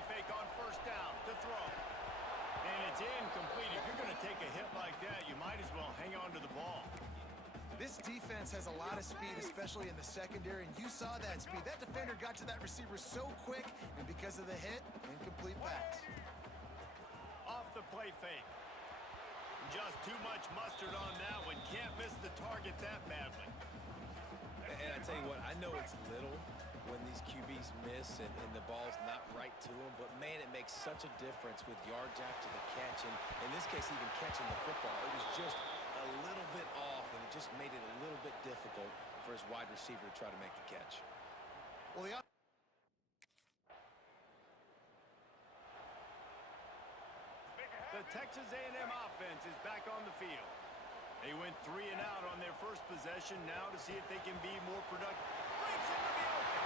play fake on first down to throw. And it's incomplete. If you're going to take a hit like that, you might as well hang on to the ball. This defense has a lot of speed, especially in the secondary, and you saw that speed. That defender got to that receiver so quick, and because of the hit, incomplete pass. Off the play fake. Just too much mustard on that one. Can't miss the target that badly. And I tell you what, I know it's little when these QBs miss and the ball's not right to them, but man, it makes such a difference with yards after the catch, and in this case, even catching the football. It was just a little bit off, and it just made it a little bit difficult for his wide receiver to try to make the catch. Well, the Texas A&M offense is back on the field. They went 3 and out on their first possession. Now to see if they can be more productive. Breaks into the open.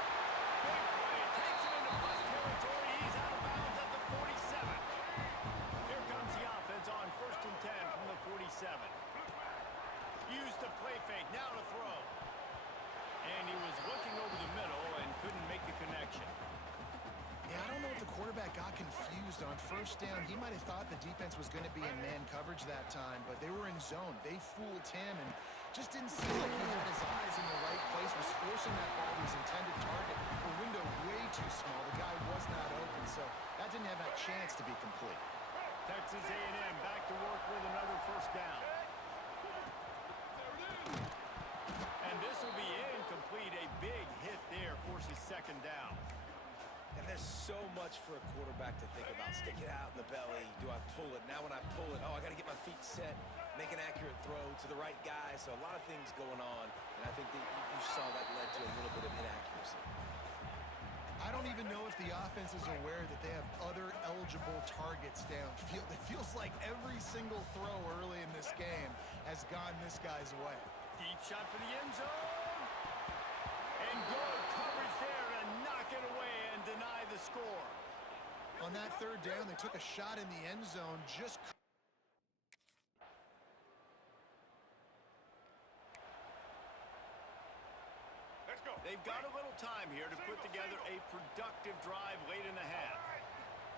Big play. Takes him into plus territory. He's out of bounds at the 47. Here comes the offense on 1st and 10 from the 47. Used the play fake. Now to throw. And he was looking over the middle and couldn't make the connection. Yeah, I don't know if the quarterback got confused on first down. He might have thought the defense was going to be in man coverage that time, but they were in zone. They fooled him and just didn't seem like he had his eyes in the right place, was forcing that ball to his intended target. The window way too small. The guy was not open, so that didn't have that chance to be complete. Texas A&M back to work with another first down. And this will be incomplete. A big hit there forces second down. And there's so much for a quarterback to think about. Stick it out in the belly. Do I pull it? Now when I pull it, oh, I got to get my feet set, make an accurate throw to the right guy. So a lot of things going on, and I think that you saw that led to a little bit of inaccuracy. I don't even know if the offense is aware that they have other eligible targets downfield. It feels like every single throw early in this game has gone this guy's way. Deep shot for the end zone. And good coverage there to knock it away and deny the score. On that 3rd down, they took a shot in the end zone. Just let's go. They've got a little time here to put together a productive drive late in the half.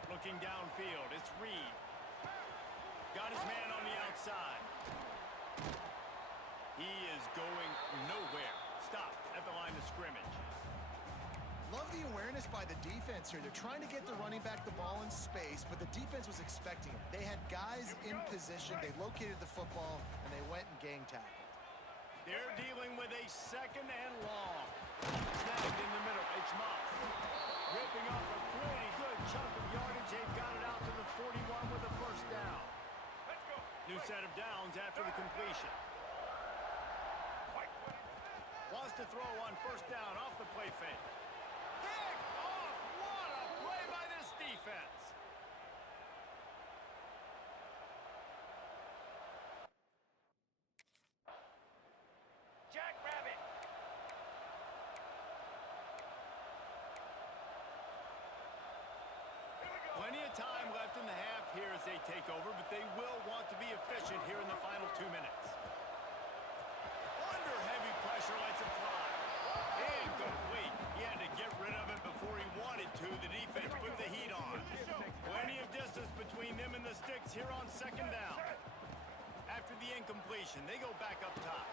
Looking downfield, it's Reed. Got his man on the outside. He is going nowhere. Stop at the line of scrimmage. love the awareness by the defense here. They're trying to get the running back the ball in space, but the defense was expecting it. They had guys in position. They located the football, and they went and gang tackled. They're dealing with a 2nd and long. Snagged in the middle. It's Moss. Ripping off a pretty good chunk of yardage. They've got it out to the 41 with a first down. Let's go. New set of downs after the completion. Wants to throw on first down off the play fake. Pick off! What a play by this defense. Jackrabbit. Plenty of time left in the half here as they take over, but they will want to be efficient here in the final 2 minutes. Under heavy pressure, lets it fly. Incomplete. He had to get rid of it before he wanted to. The defense put the heat on. Plenty of distance between them and the sticks here on 2nd down. After the incompletion, they go back up top.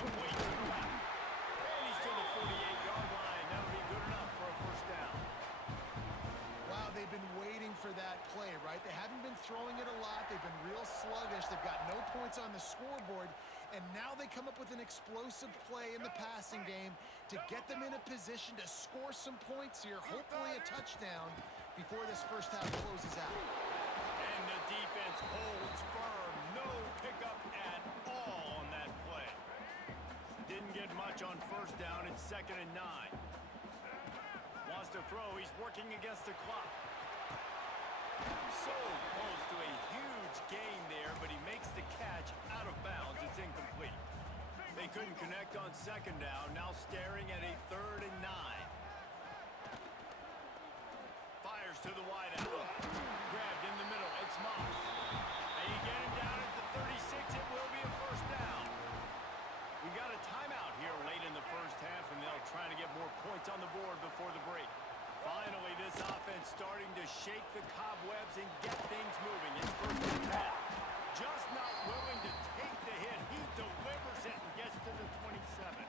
Complete to the left. And he's to the 48-yard line. That'll be good enough for a first down. Wow, they've been waiting for that play, right? They haven't been throwing it a lot. They've been real sluggish. They've got no points on the scoreboard. And now they come up with an explosive play in the passing game to get them in a position to score some points here, hopefully a touchdown before this first half closes out. And the defense holds firm. No pickup at all on that play. Didn't get much on first down. It's 2nd and 9. Wants to throw. He's working against the clock. So close to a huge gain there, but he makes the catch out of bounds. It's incomplete. They couldn't connect on 2nd down. Now staring at a 3rd and 9. Fires to the wideout. Grabbed in the middle. It's Moss. They get him down at the 36. It will be a first down. We got a timeout here late in the first half, and they'll try to get more points on the board before the break. Finally, this offense starting to shake the cobwebs and get things moving. It's first and 10. Just not willing to take the hit. He delivers it and gets to the 27.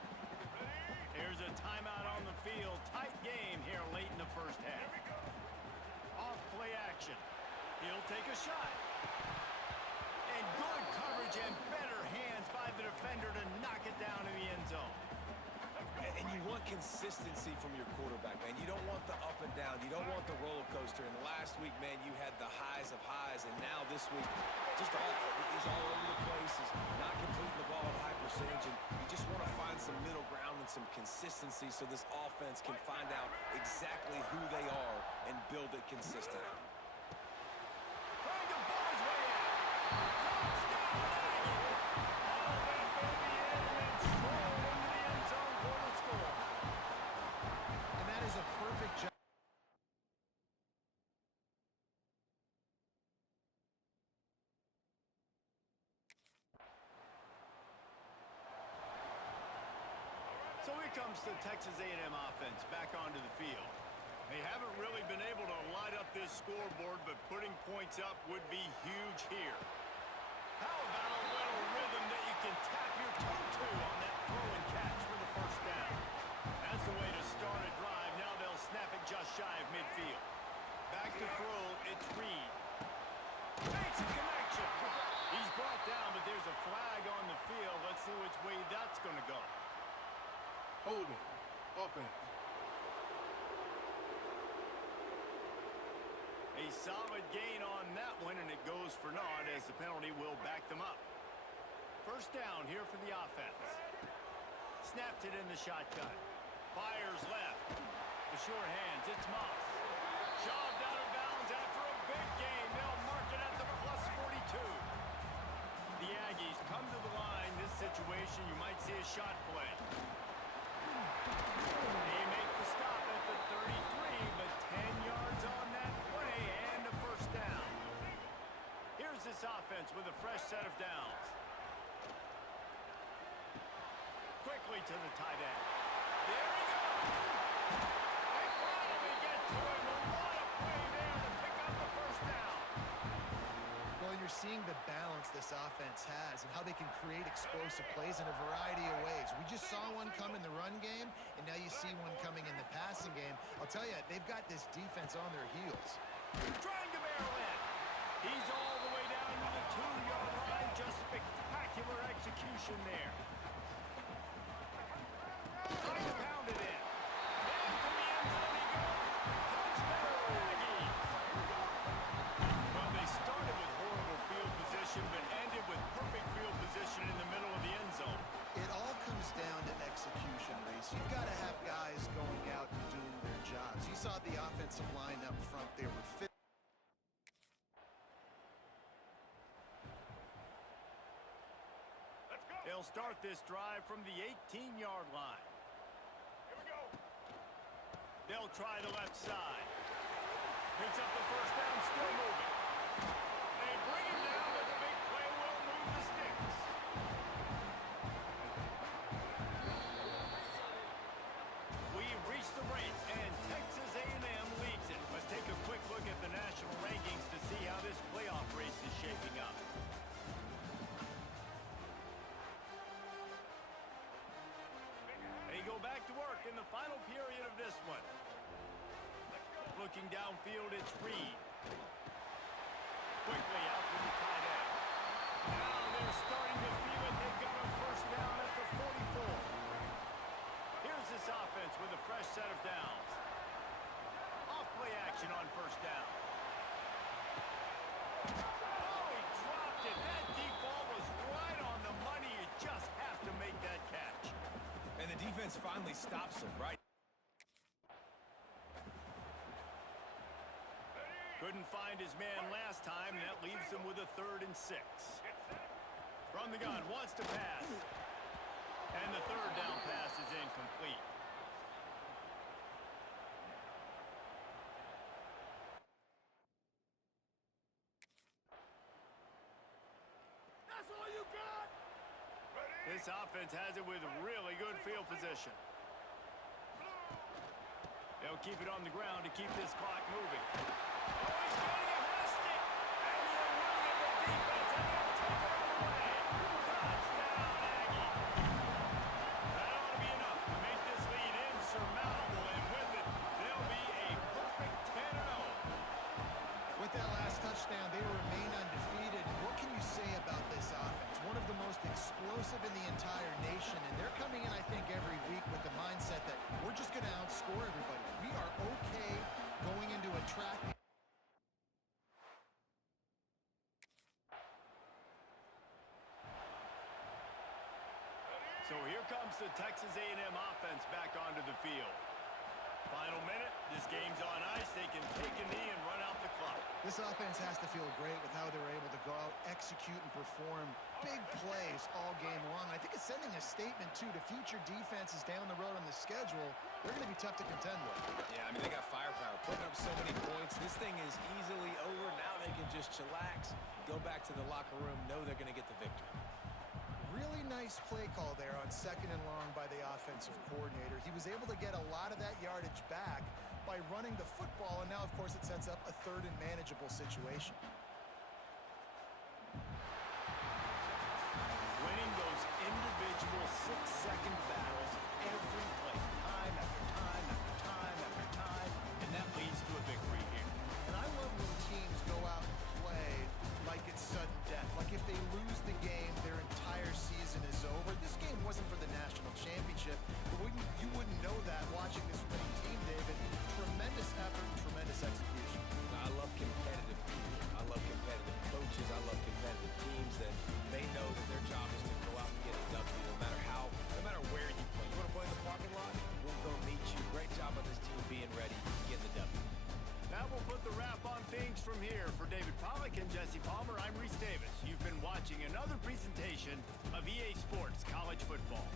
Here's a timeout on the field. Tight game here late in the first half. Off play action. He'll take a shot. And good coverage and better hands by the defender to knock it down in the end zone. And you want consistency from your quarterback, man. You don't want the up and down. You don't want the roller coaster. And last week, man, you had the highs of highs. And now this week, just off. He's all over the place. He's not completing the ball at a high percentage. And you just want to find some middle ground and some consistency so this offense can find out exactly who they are and build it consistent. Trying to ball his way out. Touchdown, Aggie! Oh, that baby in and then strolled into the end zone for the score. And that is a perfect job. So here comes the Texas A&M offense back onto the field. They haven't really been able to light up this scoreboard, but putting points up would be huge here. How about a little rhythm that you can tap your toe to on that throw and catch for the first down? That's the way to start a drive. Now they'll snap it just shy of midfield. Back to throw, it's Reed. Makes a connection. He's brought down, but there's a flag on the field. Let's see which way that's going to go. Holding. Offense. A solid gain on that one, and it goes for naught as the penalty will back them up. First down here for the offense. Snaps it in the shotgun. Fires left. The short hands, it's Moss. Shoved out of bounds after a big gain. They'll mark it at the +42. The Aggies come to the line. This situation, you might see a shot play. They make the stop at the 33, but 10 yards on that play and a first down. Here's this offense with a fresh set of downs. Quickly to the tight end. There he goes. They finally get to him. And what a play there to pick up the first down. Well, you're seeing the balance this offense has and how they can create explosive plays in a variety of ways. We just saw one come in the run game, and now you see one coming in the passing game. I'll tell you, they've got this defense on their heels. Trying to barrel in. He's all the way down to the 2-yard line. Just spectacular execution there. Trying to pound it in. Then to the end zone he goes. Touchdown, Aggies. Well, they started with horrible field position, but ended with perfect field position in the middle of the end zone. It all comes down to execution, Reese. You've got to have guys going out and doing their jobs. You saw the offensive line up front. They were fit. They'll start this drive from the 18-yard line. Here we go. They'll try the left side. Picks up the first down, still moving. They bring him down, but the big play will move the sticks. We've reached the break, and Texas A&M leads it. Let's take a quick look at the national rankings to see how this playoff race is shaping up. They go back to work in the final period of this one. Looking downfield, it's Reed. Quickly out to the tight end. Now they're starting to feel it. They've got a first down at the 44. Here's this offense with a fresh set of downs. Off-play action on first down. Oh, he dropped it. That deep ball was right on the money. You just have to make that catch. And the defense finally stops him, right? Couldn't find his man last time, and that leaves him with a 3rd and 6. From the gun, wants to pass. And the 3rd down pass is incomplete. That's all you got? This offense has it with really good field position. They'll keep it on the ground to keep this clock moving. Oh, he's going to get rustic. And he eluded the defense, and they'll take it all away. Touchdown, Aggie. That ought to be enough to make this lead insurmountable, and with it, they'll be a perfect 10-0. With that last touchdown, they remain undefeated. What can you say about this offense? One of the most explosive in the entire nation, and they're coming in, I think, every week with the mindset that we're just going to outscore everybody. We are okay going into a track. So here comes the Texas A&M offense back onto the field. Final minute, this game's on ice. They can take a knee and run out the clock. This offense has to feel great with how they're able to go out, execute, and perform big plays all game long. I think it's sending a statement, too, to future defenses down the road on the schedule. They're going to be tough to contend with. Yeah, I mean, they got firepower, putting up so many points. This thing is easily over. Now they can just chillax, go back to the locker room, know they're going to get the victory. Really nice play call there on 2nd and long by the offensive coordinator. He was able to get a lot of that yardage back by running the football, and now, of course, it sets up a 3rd and manageable situation. Winning those individual 6-second battles every play, time after time after time after time, and that leads to a victory here. And I love when teams go out and play like it's sudden death. Like if they lose the game, their entire season is over. This game wasn't for the national championship, but you wouldn't know that watching this winning team, David. Tremendous effort, tremendous execution. I love competitive people. I love competitive coaches. I love competitive teams that they know that their job is to go out and get a W no matter where you play. You want to play in the parking lot? We'll go meet you. Great job on this team being ready to get the W. Now we'll put the wrap on things from here. For David Pollack and Jesse Palmer, I'm Reese Davis. You've been watching another presentation of EA Sports College Football.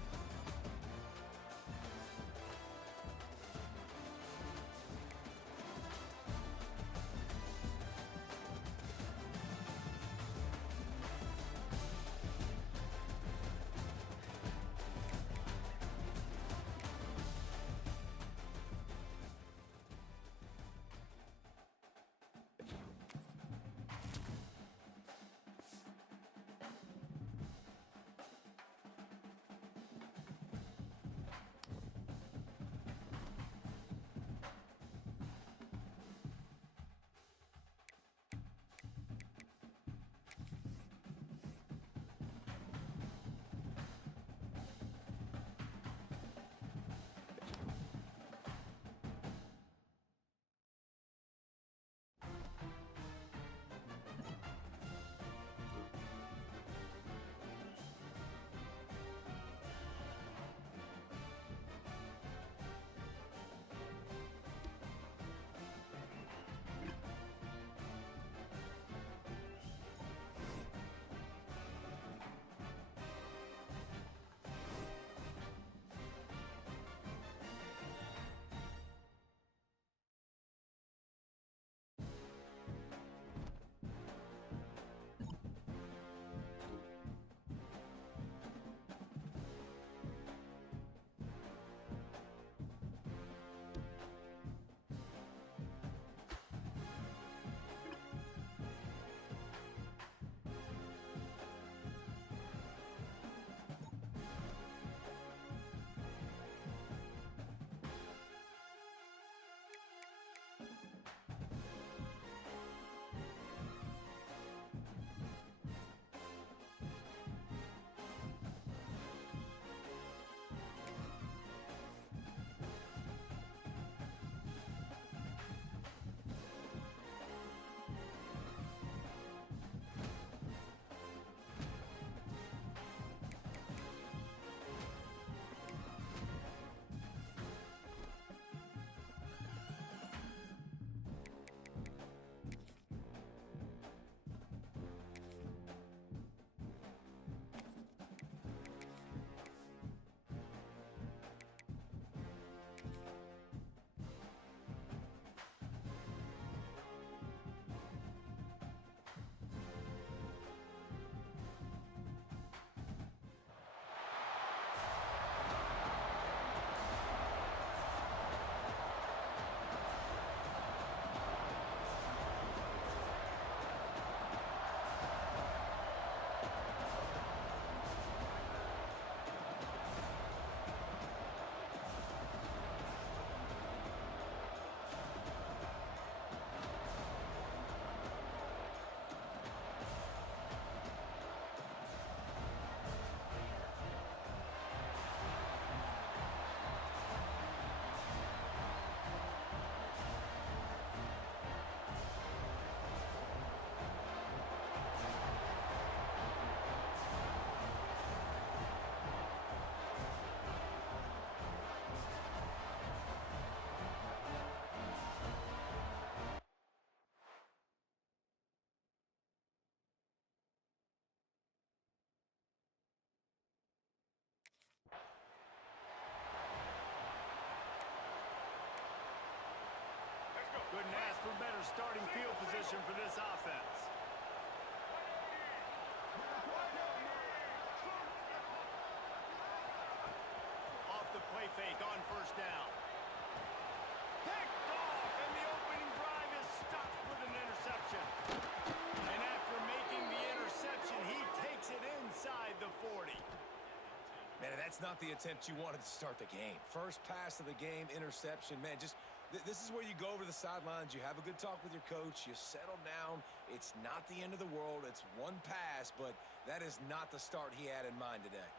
starting field position for this offense. Off the play fake on first down. Picked off, and the opening drive is stuck with an interception. And after making the interception, he takes it inside the 40. Man, that's not the attempt you wanted to start the game. First pass of the game, interception. Man, just this is where you go over the sidelines. You have a good talk with your coach. You settle down. It's not the end of the world. It's one pass, but that is not the start he had in mind today.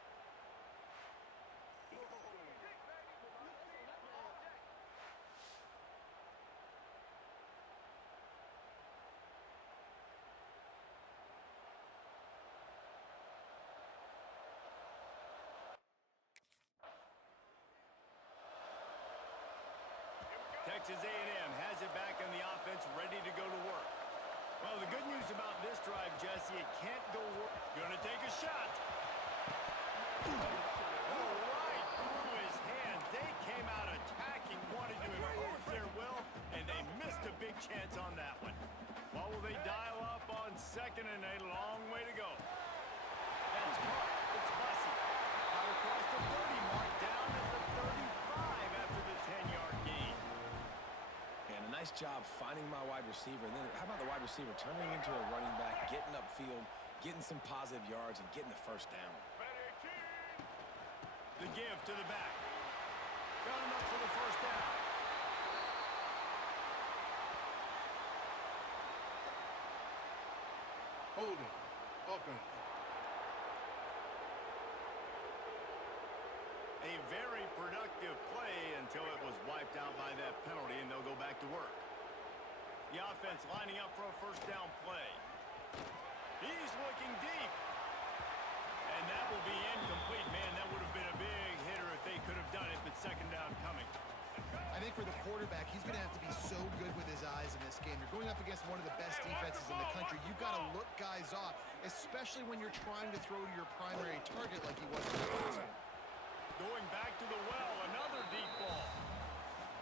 Texas A&M has it back on the offense, ready to go to work. Well, the good news about this drive, Jesse, it can't go work. Gonna take a shot. Oh, right through his hands. They came out attacking, wanted to impose their will, and they missed a big chance on that one. What will they dial up on second and a long way to go? That's caught. It's Bussey. Out across the 30 mark, down at the 35 after the 10-yard gain. And a nice job finding my wide receiver. And then how about the wide receiver turning into a running back, getting upfield, getting some positive yards, and getting the first down. The give to the back. Got him up for the first down. Holding. Offense. A very productive play until it was wiped out by that penalty, and they'll go back to work. The offense lining up for a first down play. He's looking deep. And that will be incomplete. Man, that would have been a big hitter if they could have done it, but second down coming. I think for the quarterback, he's going to have to be so good with his eyes in this game. You're going up against one of the best defenses in the country. You've got to look guys off, especially when you're trying to throw to your primary target like he was in the last one. Going back to the well, another deep ball.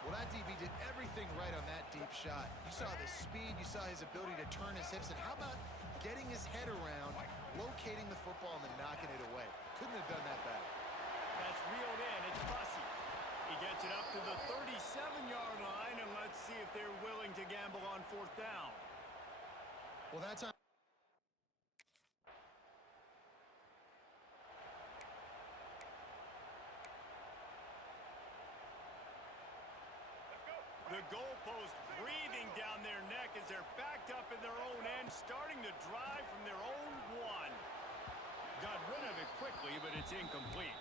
Well, that DB did everything right on that deep shot. You saw the speed, you saw his ability to turn his hips, and how about getting his head around, locating the football, and then knocking it away? Couldn't have done that better. That's reeled in. It's Bussey. He gets it up to the 37-yard line, and let's see if they're willing to gamble on fourth down. Well, that time. The goalpost breathing down their neck as they're backed up in their own end, starting to drive from their own one. Got rid of it quickly, but it's incomplete.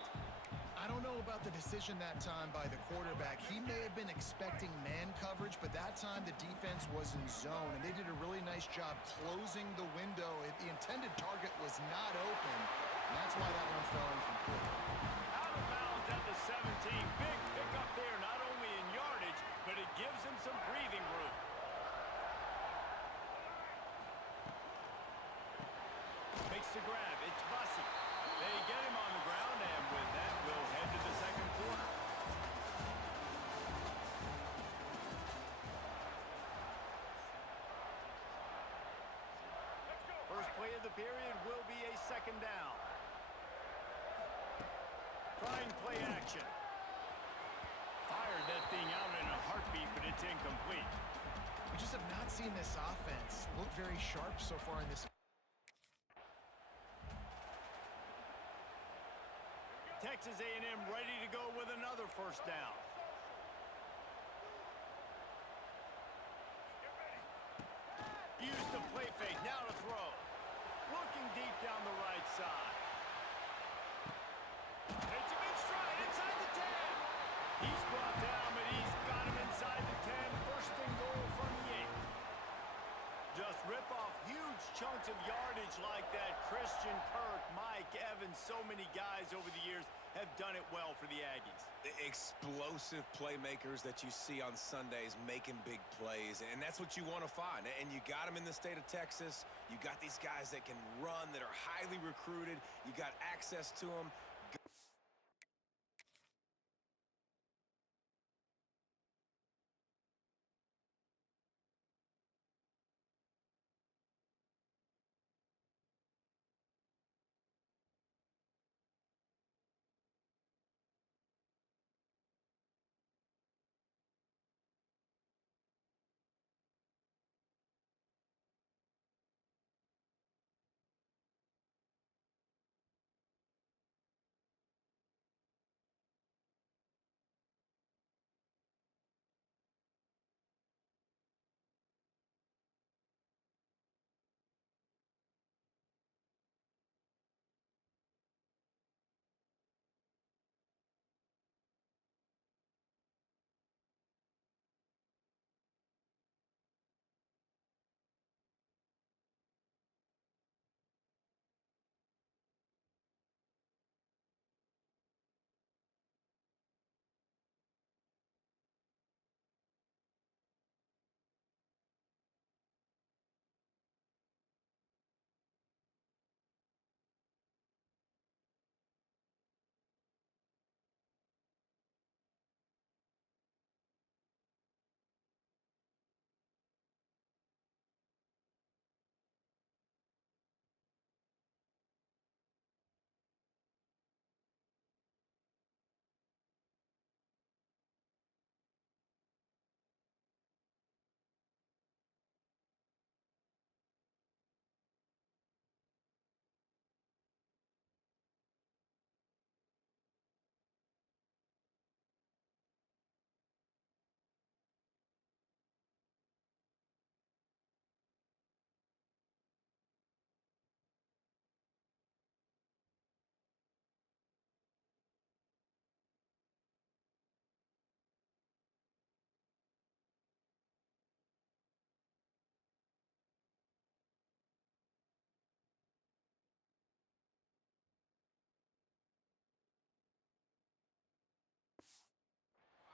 I don't know about the decision that time by the quarterback. He may have been expecting man coverage, but that time the defense was in zone, and they did a really nice job closing the window. The intended target was not open, and that's why that one fell incomplete. Out of bounds at the 17. Big pickup there, not only in yardage, but it gives him some breathing room. Makes the grab. It's Bussey. They get him on the ground, and with that, we'll head to the second quarter. First play of the period will be a second down. Trying play action. Fired that thing out in a heartbeat, but it's incomplete. We just have not seen this offense look very sharp so far in this. Texas A&M ready to go with another first down. Use the play fake, now to throw. Looking deep down the right side. It's a big stride inside the 10. He's brought down, but he's got him inside the 10. First and goal from the 8. Just rip off huge chunks of yardage like that. Christian Kirk, Mike Evans, so many guys over the years have done it well for the Aggies. Explosive playmakers that you see on Sundays making big plays, and that's what you want to find. And you got them in the state of Texas. You got these guys that can run, that are highly recruited. You got access to them.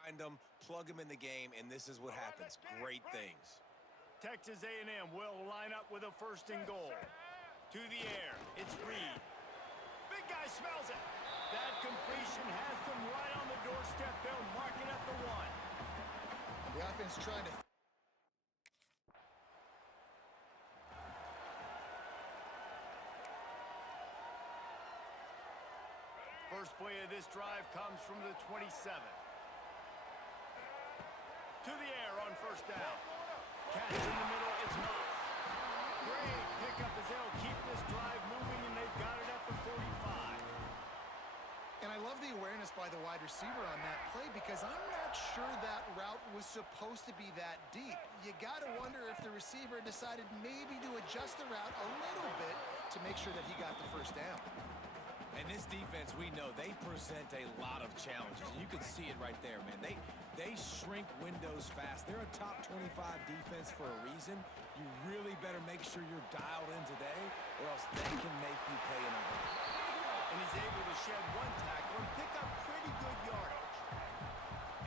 find them, plug them in the game, and this is what happens. Great things. Texas A&M will line up with a first and goal. To the air, it's Reed. Big guy smells it. That completion has them right on the doorstep. They'll mark it at the 1. The offense trying to... First play of this drive comes from the 27. To the air on first down. Catch in the middle, it's Moss. Great pickup as they'll keep this drive moving, and they've got it at the 45. And I love the awareness by the wide receiver on that play because I'm not sure that route was supposed to be that deep. You got to wonder if the receiver decided maybe to adjust the route a little bit to make sure that he got the first down. And this defense, we know, they present a lot of challenges. You can see it right there, man. They shrink windows fast. They're a top 25 defense for a reason. You really better make sure you're dialed in today, or else they can make you pay in a hurry. And he's able to shed one tackle and pick up pretty good yardage.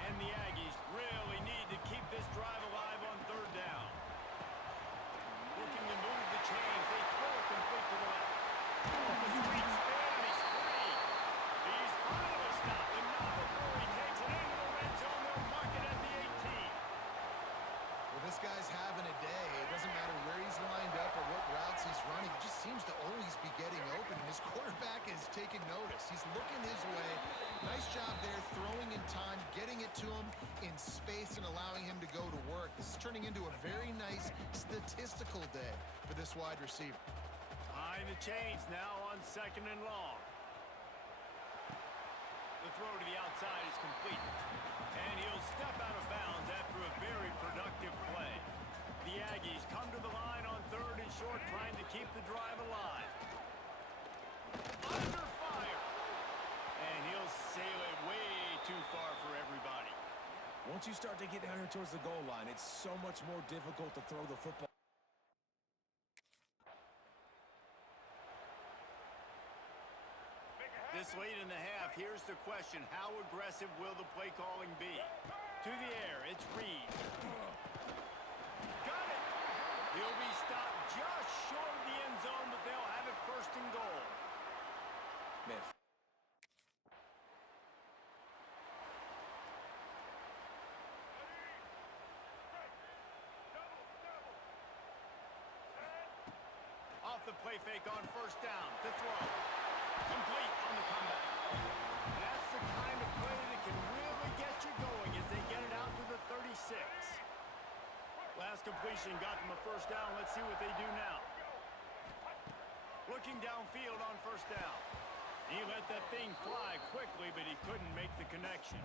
And the Aggies really need to keep this drive alive on third down. Looking to move the chains. They throw it complete to the left. The sweet spin, and he's free. He's finally stopped, and not before he takes it into the red zone. They'll mark it at the 18. Well, this guy's having a day. It doesn't matter where he's lined up or what routes he's running. He just seems to always be getting open, and his quarterback is taking notice. He's looking his way. Nice job there, throwing in time, getting it to him in space and allowing him to go to work. This is turning into a very nice statistical day for this wide receiver. Behind the chains now on second and long. The throw to the outside is complete. And he'll step out of bounds after a very productive play. The Aggies come to the line on third and short, trying to keep the drive alive. Under fire. And he'll sail it way too far for everybody. Once you start to get down here towards the goal line, it's so much more difficult to throw the football. This late in the half, here's the question. How aggressive will the play calling be? To the air, it's Reed. Got it! He'll be stopped just short of the end zone, but they'll have it first and goal. Man. Off the play fake on first down. To throw. Complete on the comeback. That's the kind of play that can really get you going as they get it out to the 36. Last completion got them a first down. Let's see what they do now. Looking downfield on first down. He let that thing fly quickly, but he couldn't make the connection.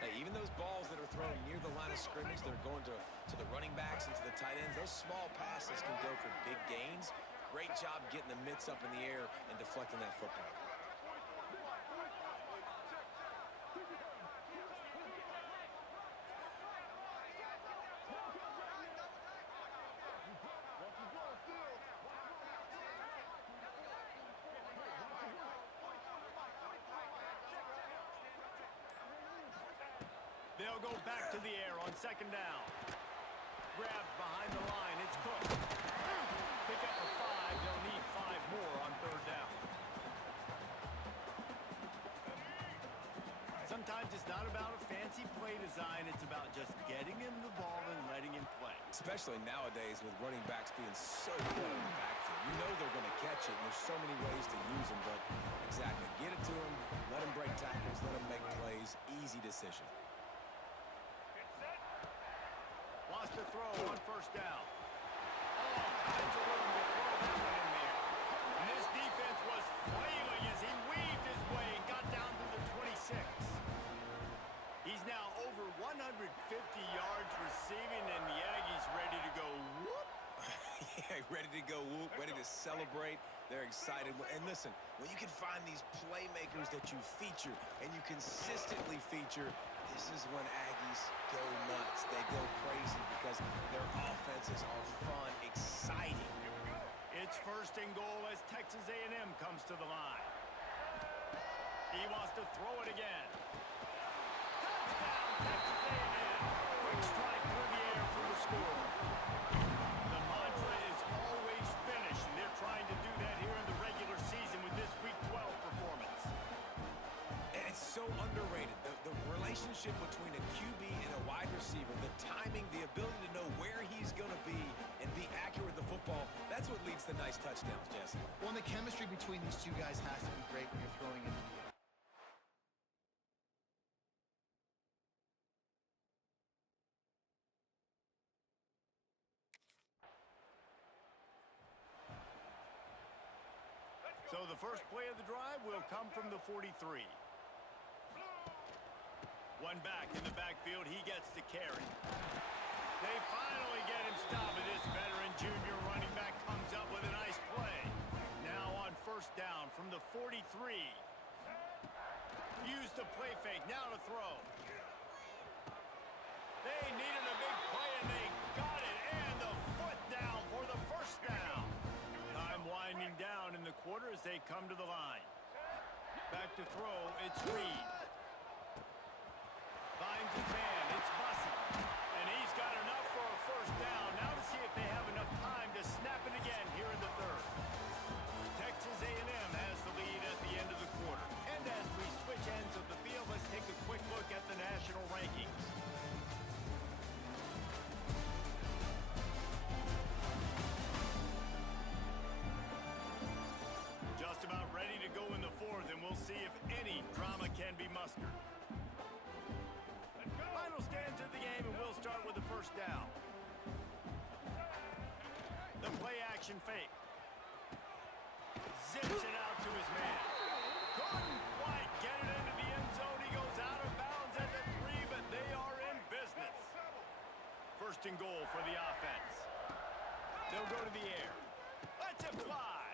Hey, even those balls that are thrown near the line of scrimmage, they're going to the running backs and to the tight ends. Those small passes can go for big gains. Great job getting the mitts up in the air and deflecting that football. They'll go back to the air on second down. Grabbed behind the line. It's Cook. Pick up a 5. They'll need 5 more on third down. Sometimes it's not about a fancy play design. It's about just getting him the ball and letting him play. Especially nowadays with running backs being so good in the backfield. You know they're going to catch it, and there's so many ways to use them. But exactly, get it to them, let them break tackles, let them make plays. Easy decision. Lost the throw on first down. All kinds of room to throw that one in there. And this defense was flailing as he weaved his way and got down to the 26. He's now over 150 yards receiving, and the Aggies ready to go whoop. Yeah, ready to go whoop, ready to celebrate. They're excited. And listen, when you can find these playmakers that you feature and you consistently feature, this is when Aggies go nuts. They go crazy because their offenses are fun, exciting. It's first and goal as Texas A&M comes to the line. He wants to throw it again. Touchdown, Texas A&M. Quick strike through the air for the score. The mantra is always finish, and they're trying to do that here in the regular season with this Week 12 performance. And it's so underrated. The relationship between a QB and a wide receiver, the timing, the ability to know where he's going to be and be accurate with the football, that's what leads to nice touchdowns, Jesse. Well, and the chemistry between these two guys has to be great when you're throwing into the air. So the first play of the drive will come from the 43. One back in the backfield, he gets to carry. They finally get him stopped, and this veteran junior running back comes up with a nice play. Now on first down from the 43. Use the play fake, now to throw. They needed a big play, and they got it, and the foot down for the first down. Time winding down in the quarter as they come to the line. Back to throw, it's Reed. Finds his man, it's Bussey. And he's got enough for a first down. Now to see if they have enough time to snap it again here in the third. Texas A&M has the lead at the end of the quarter. And as we switch ends of the field, let's take a quick look at the national rankings. Just about ready to go in the fourth, and we'll see if any drama can be mustered. Final stand to the game, and we'll start with the first down. The play action fake. Zips it out to his man. Couldn't quite get it into the end zone. He goes out of bounds at the 3, but they are in business. First and goal for the offense. They'll go to the air. Let's it fly.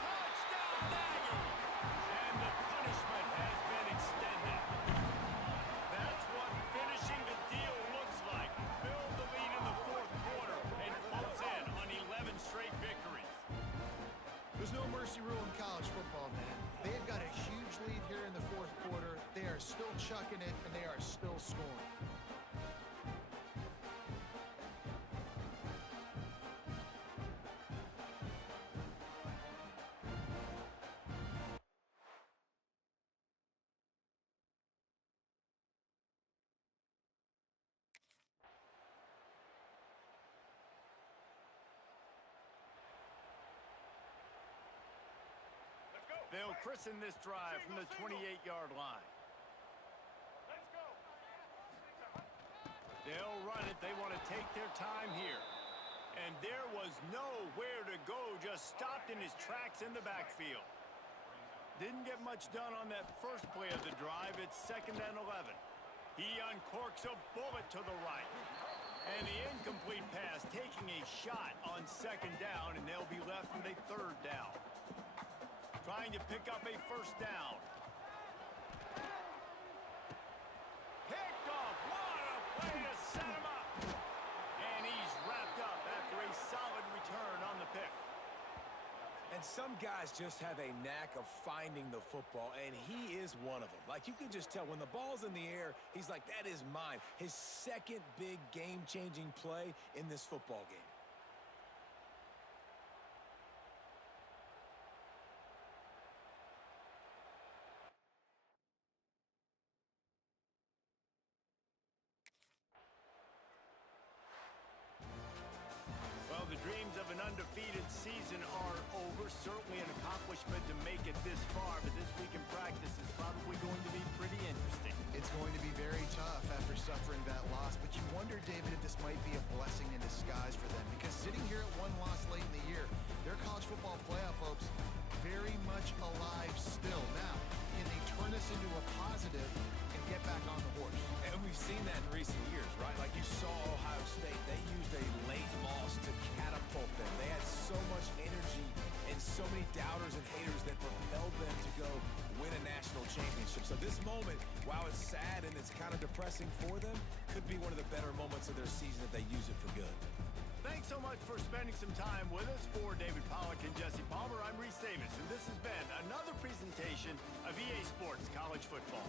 Touchdown, Nagy! And the punishment has been extended. That's what finishing the deal looks like. Build the lead in the fourth quarter and close in on 11 straight victories. There's no mercy rule in college football, man. They've got a huge lead here in the fourth quarter. They are still chucking it, and they are still scoring. They'll christen this drive from the 28-yard line. They'll run it. They want to take their time here. And there was nowhere to go, just stopped in his tracks in the backfield. Didn't get much done on that first play of the drive. It's 2nd and 11. He uncorks a bullet to the right. And the incomplete pass taking a shot on 2nd down, and they'll be left with a 3rd down. Trying to pick up a first down. Picked off. What a play to set him up. And he's wrapped up after a solid return on the pick. And some guys just have a knack of finding the football, and he is one of them. Like, you can just tell when the ball's in the air, he's like, that is mine. His second big game-changing play in this football game. Well, the dreams of an undefeated season are over. Certainly an accomplishment to make it this far, but this week in practice is probably going to be pretty interesting. It's going to be very tough after suffering that loss, but you wonder, David, if this might be a blessing in disguise for them, because sitting here at one loss late in the year, their college football playoff hopes very much alive still. Now, can they turn this into a positive and get back on the horse? And we've seen that in recent years, right? Like you saw Ohio State, they used a late loss to catapult them. They had so much energy and so many doubters and haters that propelled them to go win a national championship. So this moment, while it's sad and it's kind of depressing for them, could be one of the better moments of their season if they use it for good. Thanks so much for spending some time with us. For David Pollack and Jesse Palmer, I'm Reese Davis, and this has been another presentation of EA Sports College Football.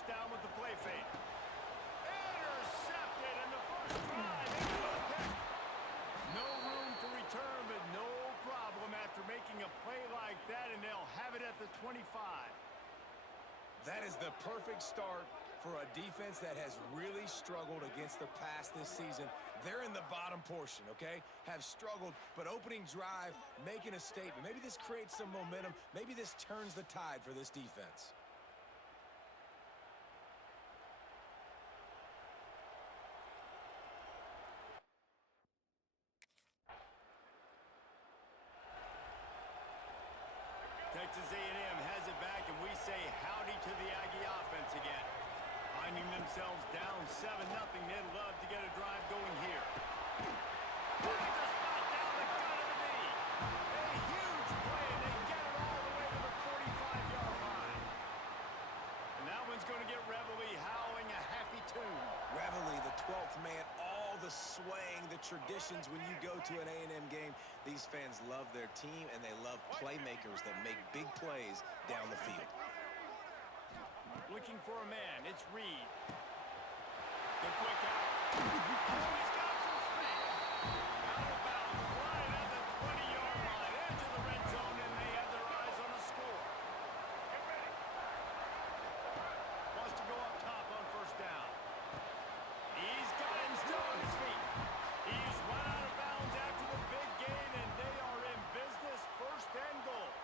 first down with the play fake. Intercepted in the first drive. Into the pick. No room for return, but no problem after making a play like that, and they'll have it at the 25. That is the perfect start for a defense that has really struggled against the pass this season. They're in the bottom portion, okay? Have struggled, but opening drive, making a statement. Maybe this creates some momentum. Maybe this turns the tide for this defense. Texas A&M has it back, and we say howdy to the Aggie offense again. Finding themselves down 7-0, they'd love to get a drive going here. Finds a spot down the gut of the knee. A huge play, and they get it all the way to the 45-yard line. And that one's going to get Reveille howling a happy tune. Reveille, the 12th man, all the swaying, the traditions when you go to an A&M game. These fans love their team, and they love playmakers that make big plays down the field. Looking for a man, it's Reed. The quick out. Oh, he's got some space. Out of bounds, right at the 20-yard line, edge of the red zone, and they have their eyes on the score. Wants to go up top on first down. He's got him still on his feet. He's run out of bounds after the big gain, and they are in business, first and goal.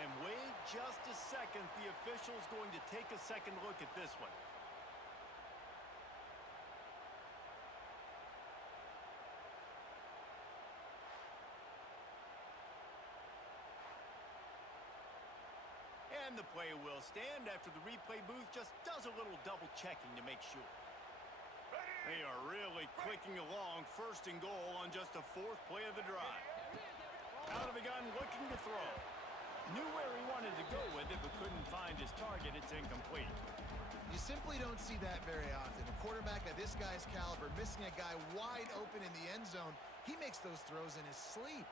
And wait just a second, the official's going to take a second look at this one. And the play will stand after the replay booth just does a little double checking to make sure. They are really clicking along, first and goal on just the 4th play of the drive. Out of the gun, looking to throw. Knew where he wanted to go with it, but couldn't find his target. It's incomplete. You simply don't see that very often. A quarterback of this guy's caliber missing a guy wide open in the end zone. He makes those throws in his sleep.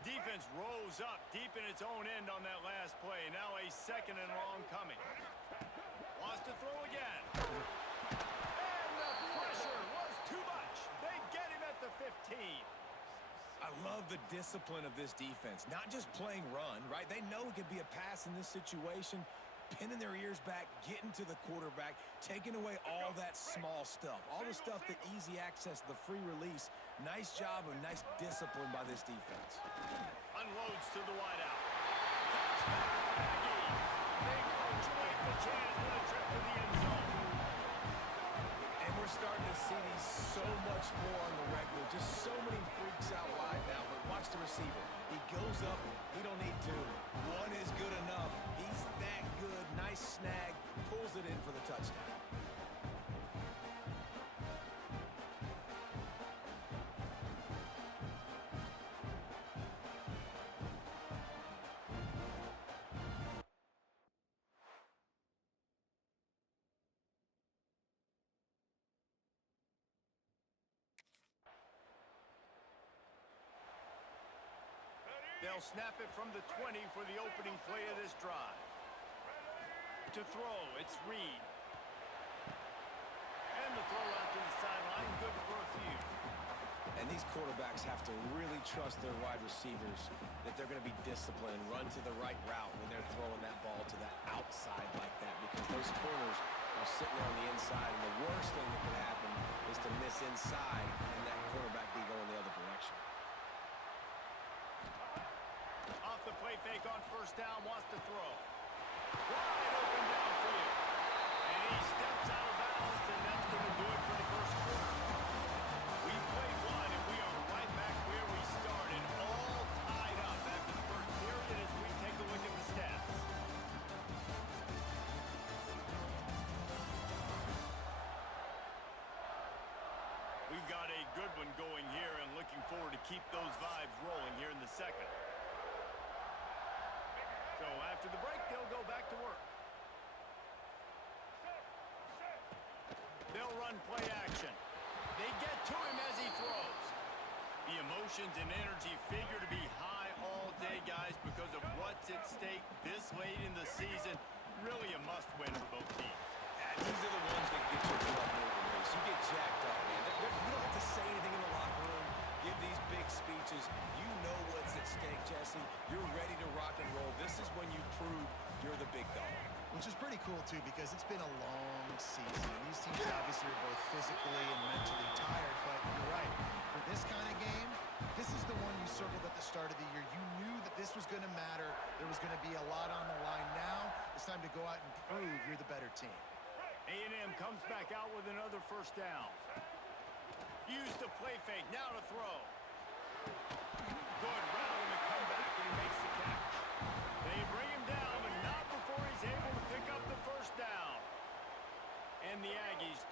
Defense rose up deep in its own end on that last play. Now a second and long coming. Wants to throw again. And the pressure was too much. They get him at the 15. I love the discipline of this defense. Not just playing run, right? They know it could be a pass in this situation. Pinning their ears back, getting to the quarterback, taking away all that small stuff. All the stuff, the easy access, the free release. Nice job and nice discipline by this defense. Unloads to the wideout. Touchdown, Aggies. They punctuate the chance with a trip to the end zone. And we're starting to see these so much more on the regular. Just so many freaks out wide now. But watch the receiver. He goes up. He don't need two. One is good enough. He's that good. Nice snag. Pulls it in for the touchdown. They'll snap it from the 20 for the opening play of this drive. To throw, it's Reed. And the throw out to the sideline, good for a few. And these quarterbacks have to really trust their wide receivers that they're going to be disciplined, run to the right route when they're throwing that ball to the outside like that, because those corners are sitting there on the inside, and the worst thing that could happen is to miss inside and that quarterback be going the other direction. Off the play fake on first down, wants to throw. Wide open downfield. And he steps out of bounds, and that's going to do it for the first quarter. We played one, and we are right back where we started, all tied up after the first period as we take a look at the stats. We've got a good one going here, and looking forward to keep those vibes rolling here in the second. So after the break, they'll go back to work. They'll run play action. They get to him as he throws. The emotions and energy figure to be high all day, guys, because of what's at stake. This this late in the season, really a must-win for both teams. These are the ones that get your blood moving, Reese. You get jacked up, man. You don't have to say anything in the locker room, give these big speeches. You know what's at stake, Jesse. You're ready to rock and roll. This is when you prove you're the big dog. Which is pretty cool, too, because it's been a long season. These teams obviously are both physically and mentally tired, but you're right. For this kind of game, this is the one you circled at the start of the year. You knew that this was going to matter. There was going to be a lot on the line. Now it's time to go out and prove you're the better team. A&M comes back out with another first down. Use the play fake. Now to throw. Good. Rattle him and come back, and he makes the catch. They bring him down, but not before he's able to pick up the first down. And the Aggies start